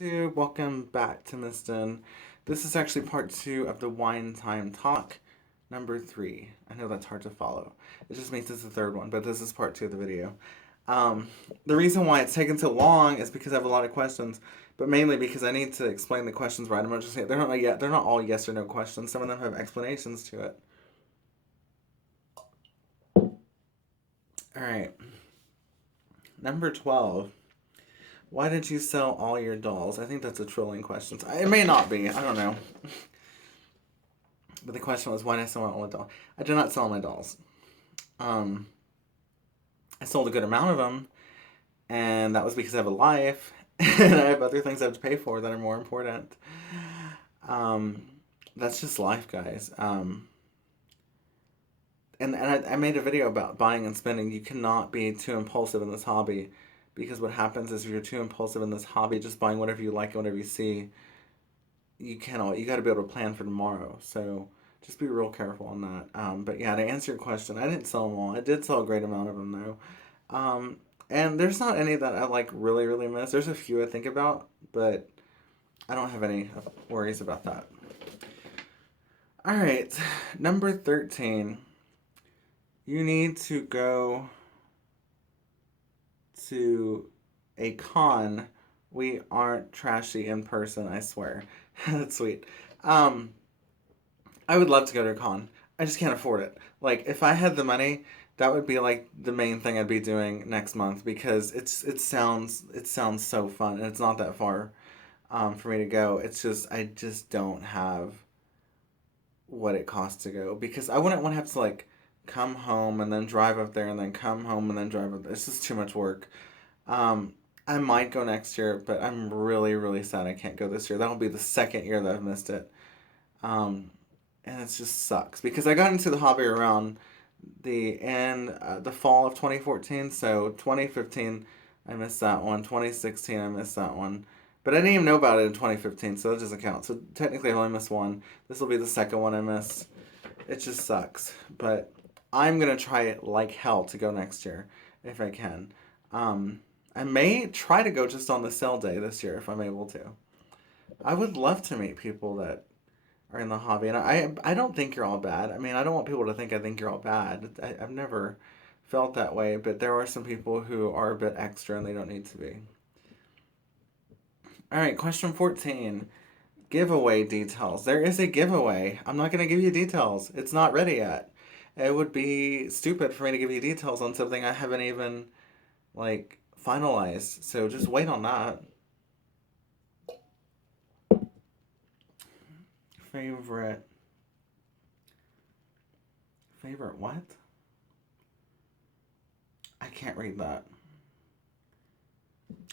Welcome back to Miston. This is actually part two of the wine time talk, number three. I know that's hard to follow. It just means it's the third one, but this is part two of the video. Um, the reason why it's taken so long is because I have a lot of questions, but mainly because I need to explain the questions right. I'm not just saying they're not all yes or no questions. Some of them have explanations to it. All right, number 12. Why did you sell all your dolls? I think that's a trolling question. It may not be. I don't know. But the question was, why did I sell all my dolls? I did not sell my dolls. Um, I sold a good amount of them, and that was because I have a life, and I have other things I have to pay for that are more important. Um, that's just life, guys. And I made a video about buying and spending. You cannot be too impulsive in this hobby, because what happens is if you're too impulsive in this hobby, just buying whatever you like and whatever you see, you got to be able to plan for tomorrow. So just be real careful on that. But yeah, to answer your question, I didn't sell them all. I did sell a great amount of them though. And there's not any that I like really really miss. There's a few I think about, but I don't have any worries about that. All right, number 13. You need to go to a con. We aren't trashy in person, I swear. That's sweet. Um, I would love to go to a con. I just can't afford it. Like if I had the money, that would be like the main thing I'd be doing next month because it sounds so fun and it's not that far for me to go. It's just I just don't have what it costs to go because I wouldn't want to have to like come home and then drive up there and then come home and then drive up there. It's just too much work. Um, I might go next year, but I'm really really sad I can't go this year. That'll be the second year that I've missed it. Um, and it just sucks because I got into the hobby around the fall of 2014. So 2015, I missed that one. 2016, I missed that one. But I didn't even know about it in 2015, so that doesn't count. So technically, I only missed one. This will be the second one I miss. It just sucks. But I'm gonna try it like hell to go next year if I can. Um, I may try to go just on the sale day this year if I'm able to. I would love to meet people that are in the hobby, and I don't think you're all bad. I mean, I don't want people to think I think you're all bad. I've never felt that way, but there are some people who are a bit extra and they don't need to be. All right, question 14. Giveaway details. There is a giveaway. I'm not going to give you details. It's not ready yet. It would be stupid for me to give you details on something I haven't even like finalized. So just wait on that. Favorite favorite what? I can't read that.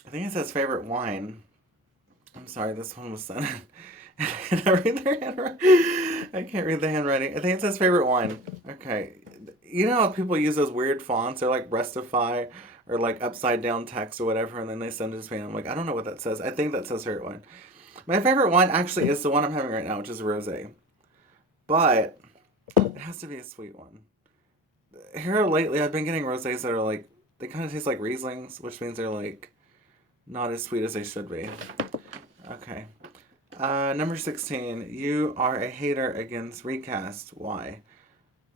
I think it says favorite wine. I'm sorry, this one was sent. Can I read their handwriting? I can't read the handwriting. I think it says favorite wine. Okay. You know how people use those weird fonts? They're like Restify or like upside down text or whatever, and then they send it to me. And I'm like, I don't know what that says. I think that says favorite wine. My favorite wine actually is the one I'm having right now, which is rosé. But it has to be a sweet one. Here lately, I've been getting rosés that are like, they kind of taste like Rieslings, which means they're like not as sweet as they should be. Okay. Number 16. You are a hater against recast. Why?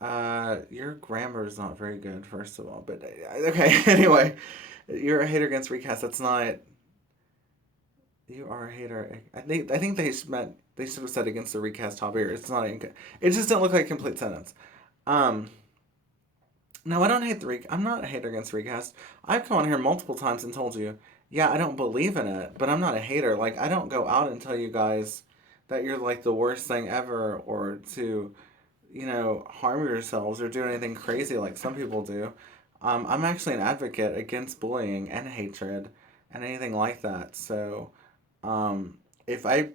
Your grammar is not very good, first of all. But okay, anyway, you're a hater against recast. That's not. You are a hater. I think they should have said against the recast hobby. It's not. It just didn't look like a complete sentence. Um. No, I don't hate I'm not a hater against recast. I've come on here multiple times and told you, yeah, I don't believe in it, but I'm not a hater. Like I don't go out and tell you guys that you're like the worst thing ever or to harm yourselves or do anything crazy like some people do. I'm actually an advocate against bullying and hatred and anything like that. So, if I,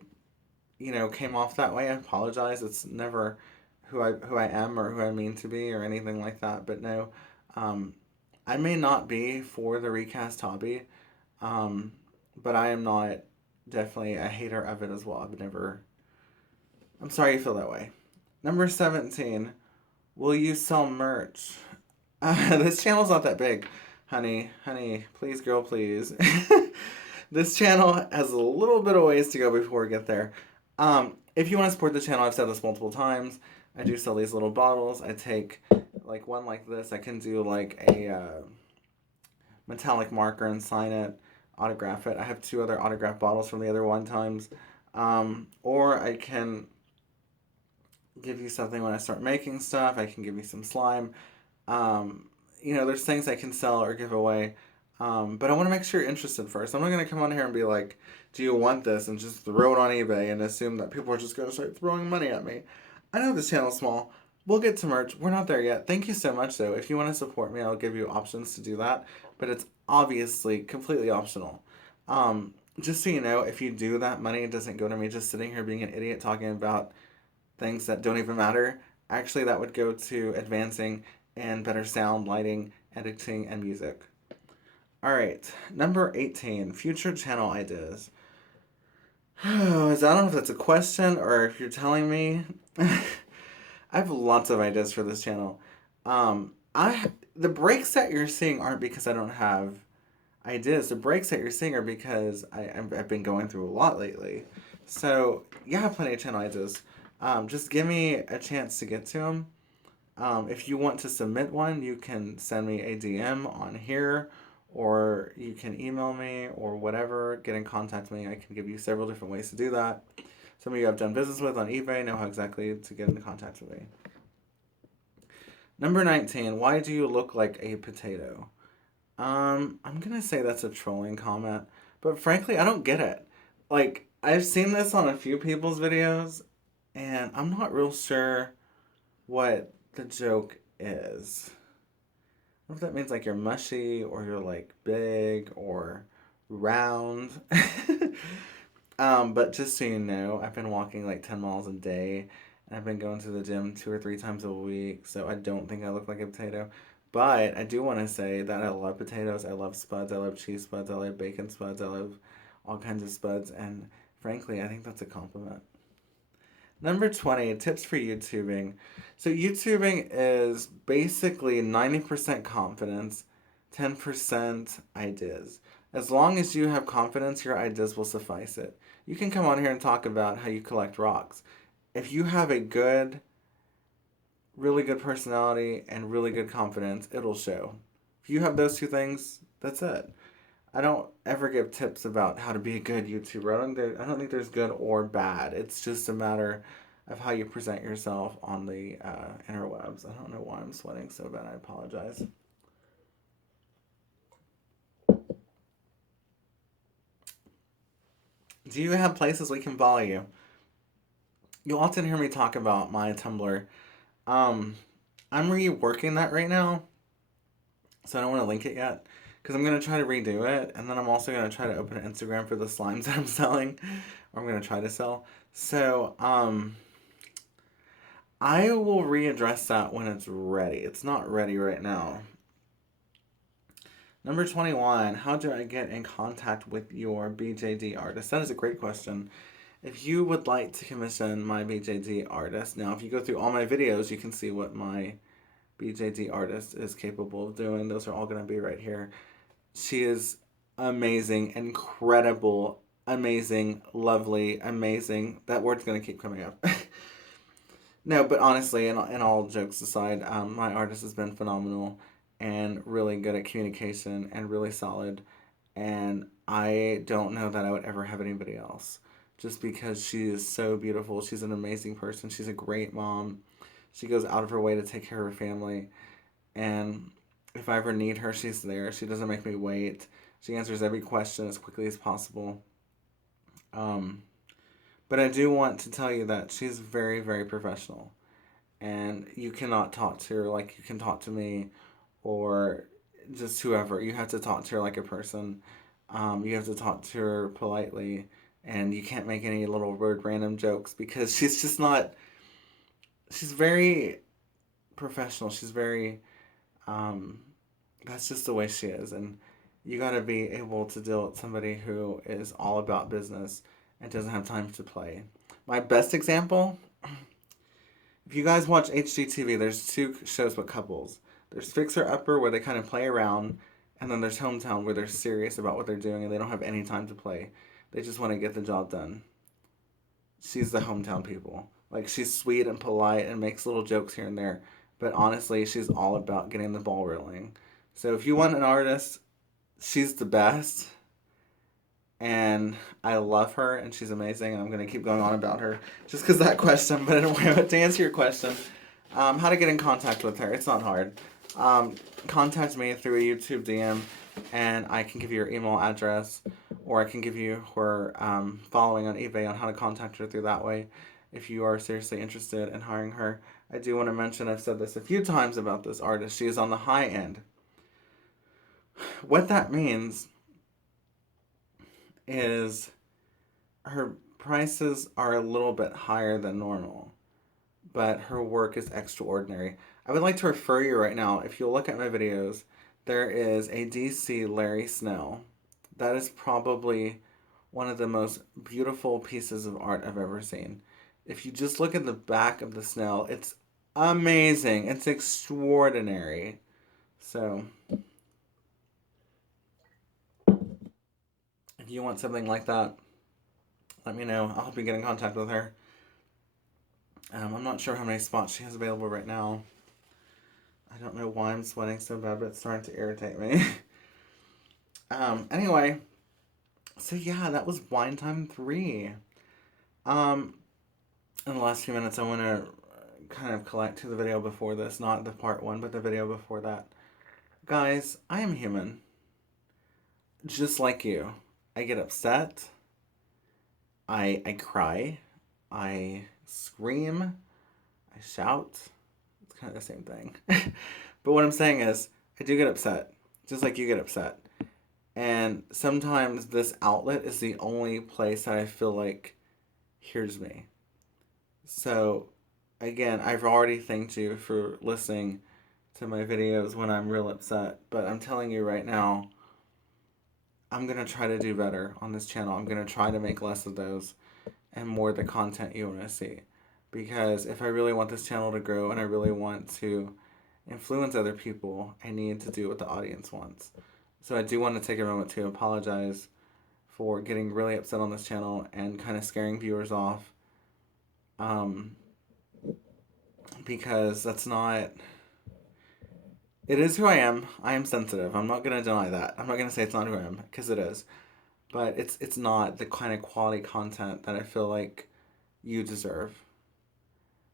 came off that way, I apologize. It's never who I am or who I mean to be or anything like that. But no, um, I may not be for the recast hobby, um, but I am not definitely a hater of it as well. I've never. I'm sorry you feel that way. Number 17. Will you sell merch? This channel's not that big, honey. Honey, please, girl, please. This channel has a little bit of ways to go before we get there. If you want to support the channel, I've said this multiple times. I do sell these little bottles. I take like one like this. I can do like a metallic marker and sign it, autograph it. I have two other autograph bottles from the other one times. Or I can give you something when I start making stuff. I can give you some slime. Um, there's things I can sell or give away. But I want to make sure you're interested first. I'm not going to come on here and be like, do you want this? And just throw it on eBay and assume that people are just going to start throwing money at me. I know this channel's small. We'll get to merch. We're not there yet. Thank you so much, though. If you want to support me, I'll give you options to do that. But it's obviously completely optional. Just so you know, if you do that, money doesn't go to me just sitting here being an idiot talking about things that don't even matter. Actually, that would go to advancing and better sound, lighting, editing, and music. All right, number 18, future channel ideas. I don't know if that's a question or if you're telling me. I have lots of ideas for this channel. The breaks that you're seeing aren't because I don't have ideas. The breaks that you're seeing are because I've been going through a lot lately. So yeah, I have plenty of channel ideas. Just give me a chance to get to them. If you want to submit one, you can send me a DM on here, or you can email me, or whatever. Get in contact with me. I can give you several different ways to do that. Some of you I've done business with on eBay know how exactly to get in contact with me. Number 19, why do you look like a potato? I'm gonna say that's a trolling comment, but frankly, I don't get it. Like, I've seen this on a few people's videos, and I'm not real sure what the joke is. I don't know if that means like you're mushy or you're like big or round. But just so you know, I've been walking like 10 miles a day, and I've been going to the gym 2 or 3 times a week, so I don't think I look like a potato. But I do want to say that I love potatoes. I love spuds. I love cheese spuds. I love bacon spuds. I love all kinds of spuds. And frankly, I think that's a compliment. Number 20, tips for YouTubing. So, YouTubing is basically 90% confidence, 10% ideas. As long as you have confidence, your ideas will suffice it. You can come on here and talk about how you collect rocks. If you have a good, really good personality and really good confidence, it'll show. If you have those two things, that's it. I don't ever give tips about how to be a good YouTuber. I don't think there's good or bad. It's just a matter of how you present yourself on the interwebs. I don't know why I'm sweating so bad. I apologize. Do you have places we can follow you? You'll often hear me talk about my Tumblr. Um, I'm reworking that right now, so I don't want to link it yet because I'm going to try to redo it, and then I'm also going to try to open an Instagram for the slimes that I'm selling, or I'm going to try to sell. So, I will readdress that when it's ready. It's not ready right now. Number 21, how do I get in contact with your BJD artist? That is a great question. If you would like to commission my BJD artist, now if you go through all my videos, you can see what my BJD artist is capable of doing. Those are all going to be right here. She is amazing, incredible, amazing, lovely, amazing. That word's going to keep coming up. No, but honestly, and all jokes aside, my artist has been phenomenal and really good at communication and really solid. And I don't know that I would ever have anybody else just because she is so beautiful. She's an amazing person. She's a great mom. She goes out of her way to take care of her family. And if I ever need her, she's there. She doesn't make me wait. She answers every question as quickly as possible. Um, but I do want to tell you that she's very, very professional. And you cannot talk to her like you can talk to me or just whoever. You have to talk to her like a person. You have to talk to her politely. And you can't make any little weird random jokes because she's just not. She's very professional. She's very. Um, that's just the way she is. And you got to be able to deal with somebody who is all about business and doesn't have time to play. My best example, if you guys watch HGTV, there's two shows with couples. There's Fixer Upper, where they kind of play around, And then there's hometown where they're serious about what they're doing and they don't have any time to play. They just want to get the job done. She's the hometown people. Like, she's sweet and polite and makes little jokes here and there. But honestly, she's all about getting the ball rolling. So if you want an artist, she's the best. And I love her and she's amazing. And I'm going to keep going on about her just because that question. But anyway, to answer your question, how to get in contact with her. It's not hard. Contact me through a YouTube DM and I can give you your email address, or I can give you her following on eBay on how to contact her through that way if you are seriously interested in hiring her. I do want to mention, I've said this a few times about this artist, she is on the high end. What that means is her prices are a little bit higher than normal, but her work is extraordinary. I would like to refer you right now, if you'll look at my videos, there is a DC Larry Snell. That is probably one of the most beautiful pieces of art I've ever seen. If you just look at the back of the snail, it's amazing. It's extraordinary. So, if you want something like that, let me know. I'll help you get in contact with her. I'm not sure how many spots she has available right now. I don't know why I'm sweating so bad, but it's starting to irritate me. Anyway, so yeah, that was Wine Time 3. Um, in the last few minutes, I want to kind of collect to the video before this, not the part 1, but the video before that. Guys, I am human. Just like you. I get upset. I cry. I scream. I shout. It's kind of the same thing. But what I'm saying is, I do get upset. Just like you get upset. And sometimes this outlet is the only place that I feel like hears me. So, again, I've already thanked you for listening to my videos when I'm real upset. But I'm telling you right now, I'm going to try to do better on this channel. I'm going to try to make less of those and more the content you want to see. Because if I really want this channel to grow and I really want to influence other people, I need to do what the audience wants. So I do want to take a moment to apologize for getting really upset on this channel and kind of scaring viewers off. Because that's not... It is who I am. I am sensitive. I'm not going to deny that. I'm not going to say it's not who I am, because it is. But it's not the kind of quality content that I feel like you deserve.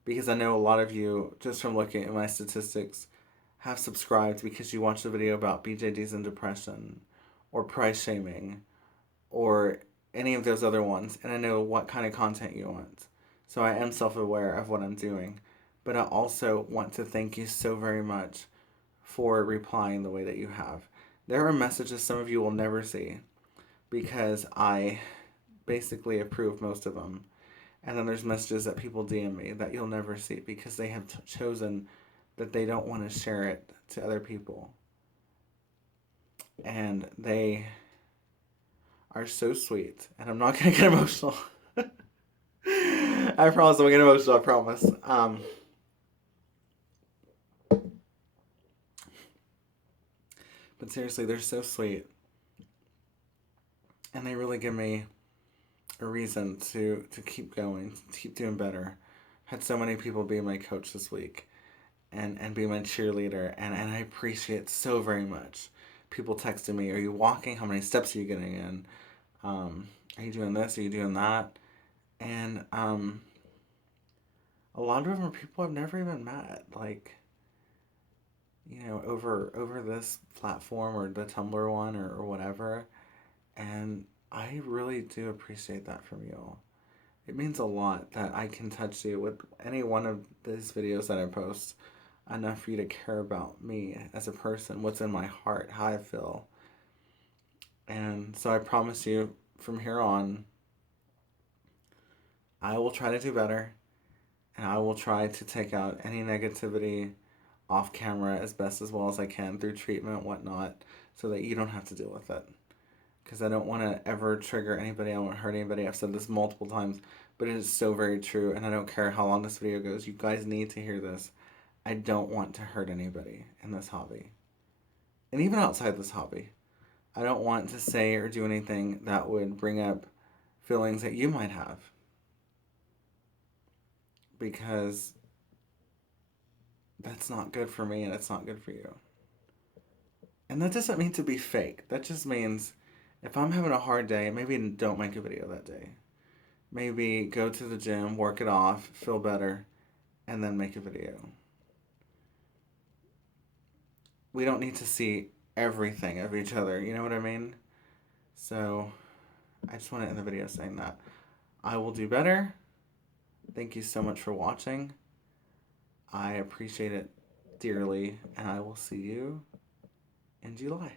Because I know a lot of you, just from looking at my statistics, have subscribed because you watched a video about BJDs and depression, or price shaming, or any of those other ones, and I know what kind of content you want. So I am self-aware of what I'm doing. But I also want to thank you so very much for replying the way that you have. There are messages some of you will never see because I basically approve most of them. And then there's messages that people DM me that you'll never see because they have chosen that they don't want to share it to other people. And they are so sweet. And I'm not going to get emotional. I promise I won't get emotional, I promise. But seriously, they're so sweet. And they really give me a reason to keep going, to keep doing better. Had so many people be my coach this week and be my cheerleader, and I appreciate it so very much. People texting me, are you walking? How many steps are you getting in? Are you doing this? Are you doing that? And a lot of them are people I've never even met. Like, you know, over this platform or the Tumblr one or whatever. And I really do appreciate that from you all. It means a lot that I can touch you with any one of these videos that I post enough for you to care about me as a person, what's in my heart, how I feel. And so I promise you from here on, I will try to do better and I will try to take out any negativity off camera as best as well as I can through treatment, whatnot, so that you don't have to deal with it. Because I don't want to ever trigger anybody, I don't want to hurt anybody. I've said this multiple times, but it is so very true, and I don't care how long this video goes. You guys need to hear this. I don't want to hurt anybody in this hobby. and even outside this hobby, I don't want to say or do anything that would bring up feelings that you might have, because that's not good for me and it's not good for you. And that doesn't mean to be fake. That just means if I'm having a hard day, maybe don't make a video that day. Maybe go to the gym, work it off, feel better, and then make a video. We don't need to see everything of each other, you know what I mean? So I just want to end the video saying that. I will do better. Thank you so much for watching. I appreciate it dearly, and I will see you in July.